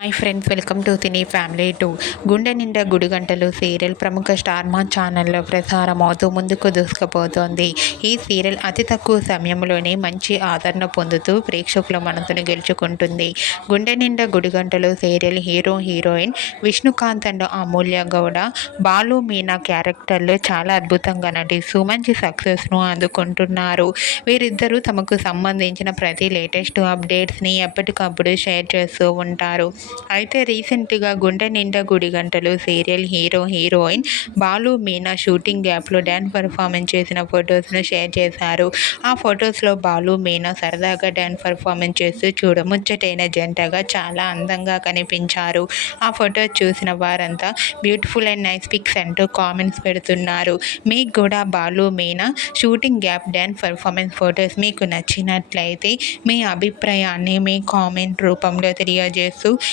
Hi friends welcome to cine family two Gunde Ninda Gudigantalu serial ప్రముఖ star మా ఛానల్లో ప్రసారం అవుతూ ముందుకు దూసుకుపోతోంది. ఈ సీరియల్ అతి తక్కువ సమయంలోనే మంచి ఆదరణ పొందుతూ ప్రేక్షకుల మనసును గెలుచుకుంటుంది. Gunde Ninda Gudigantalu serial hero heroine Vishnukanth and Amulya Gowda Balu Meena క్యారెక్టర్లు చాలా అద్భుతంగా నటిస్తూ మంచి సక్సెస్ను అందుకుంటున్నారు. వీరిద్దరూ తమకు సంబంధించిన ప్రతి లేటెస్ట్ అప్డేట్స్ని ఎప్పటికప్పుడు షేర్ చేస్తూ ఉంటారు. అయితే రీసెంట్గా Gunde Ninda Gudi Gantalu serial hero heroine Balu Meena shooting గ్యాప్లో డ్యాన్స్ పర్ఫార్మెన్స్ చేసిన ఫొటోస్ను షేర్ చేశారు. ఆ ఫొటోస్లో బాలు మీనా సరదాగా డ్యాన్స్ పర్ఫార్మెన్స్ చేస్తూ చూడముచ్చటైన జంటగా చాలా అందంగా కనిపించారు. ఆ ఫొటోస్ చూసిన వారంతా బ్యూటిఫుల్ అండ్ నైస్ పిక్స్ అంటూ కామెంట్స్ పెడుతున్నారు. మీకు కూడా Balu Meena shooting gap dance performance photos మీకు నచ్చినట్లయితే మీ అభిప్రాయాన్ని మీ కామెంట్ రూపంలో తెలియజేస్తూ